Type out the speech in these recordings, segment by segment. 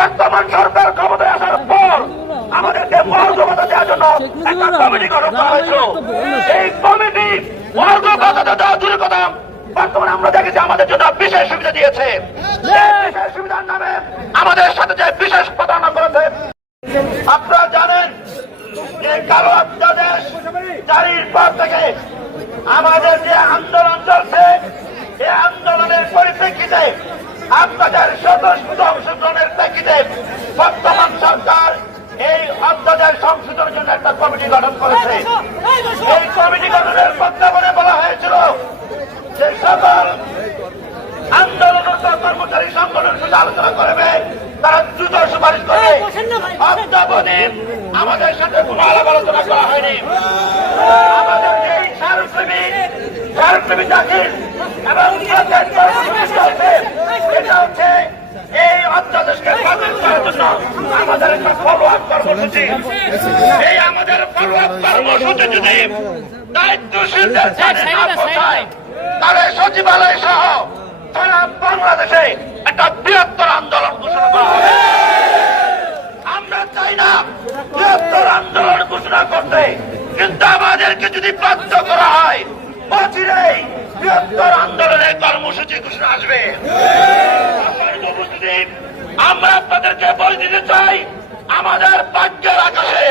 বর্তমান সরকার ক্ষমতায় আসার পর আমাদেরকে মর্যাদা দেওয়ার জন্য একটা কমিটি গঠন করা হয়েছিল। এই কমিটি মর্যাদা দেওয়া দূরের কথা। বর্তমানে আমরা দেখেছি আমাদের জন্য বিশেষ সুবিধা দিয়েছে। বিশেষ সুবিধার নামে আমাদের সাথে যে বিশেষ প্রতারণা করেছে আপনারা জানেন যে কালো অধ্যাদেশ জারির পর থেকে আমাদের যে আন্দোলন চলছে, এই আন্দোলনের পরিপ্রেক্ষিতে আপনাদের স্বতঃস্ফূর্ত প্রেক্ষিতে বর্তমান সরকার এই অধ্যাদেশ সংশোধনের জন্য একটা কমিটি গঠন করেছে। এই কমিটি গঠনের প্রজ্ঞাপনে বলা হয়েছিল যে সকল আন্দোলনরত কর্মচারী সংগঠনের সাথে আলোচনা করবে তারা দ্রুত সুপারিশ করবে। অদ্যাবধি আমাদের সাথে কোনো আলাপ আলোচনা করা হয়নি। আমাদের যে স্মারকলিপি স্মারকলিপি দাখিল এবং প্রত্যেক কর্মসূচি চলছে এটা হচ্ছে এই অধ্যাদেশকে বাতিল করার জন্য আমাদের একটা ফলো আপ কর্মসূচি এই আমাদের কর্মসূচি যদি দায়িত্বশীলদের কাছে না পৌঁছায় তাহলে সচিবালয় সহ সারা বাংলাদেশে একটা বৃহত্তর আন্দোলন ঘোষণা করা হবে। আমরা চাই না বৃহত্তর আন্দোলন ঘোষণা করতে কিন্তু আমাদেরকে যদি বাধ্য করা হয় অচিরেই বৃহত্তর আন্দোলনের কর্মসূচি ঘোষণা আসবে। আমরা আপনাদেরকে বলে দিতে চাই। আমাদের ভাগ্যের আকাশে,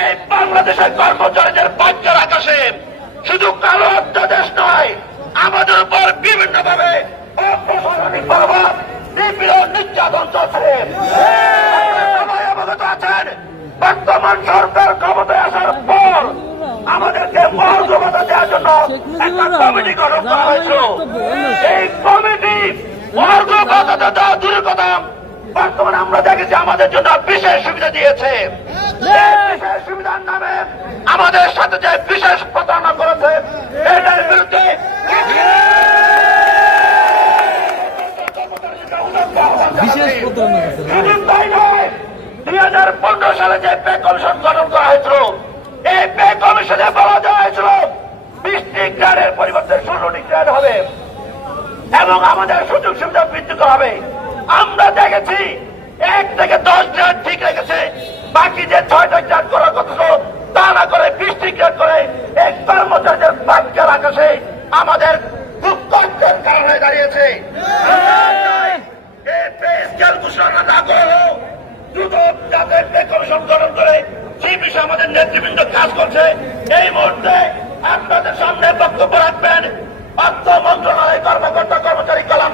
এই বাংলাদেশের কর্মচারীদের ভাগ্যের আকাশে, শুধু কালো অধ্যাদেশ নয়, আমাদের উপর বিভিন্ন ভাবে বর্তমান সরকার ক্ষমতায় আসার পর আমাদেরকে দেওয়ার জন্য একটা কমিটি গঠন করা হয়েছিল। এই কমিটি দেওয়া দূরের কথা বর্তমানে আমরা দেখেছি আমাদের জন্য বিশেষ সুবিধা দিয়েছে। বিশেষ সুবিধার নামে আমাদের সাথে যে বিশেষ প্রতারণা করেছে এটার বিরুদ্ধে দুই হাজার পনেরো সালে যে পে কমিশন গঠন করা হয়েছিল এই পে কমিশনে বলা দেওয়া হয়েছিল বিশটি গ্রেডের পরিবর্তে ষোলোটি গ্রেড হবে এবং আমাদের সুযোগ সুবিধা বৃদ্ধি করা হবে। আমরা দেখেছি এক থেকে দশ গ্রেড ঠিক রেখেছে বাকি যে ছয়টা গ্রেড করার কথা ছিল, তা না করে বৃষ্টি গ্রেড করে এক কর্মচারীদের বাক্যের আকাশে আমাদের খুব কষ্টের কারণ হয়ে দাঁড়িয়েছে। বিষয়ে আমাদের নেতৃবৃন্দ কাজ করছে। এই মুহূর্তে মন্ত্রণালয় কর্মকর্তা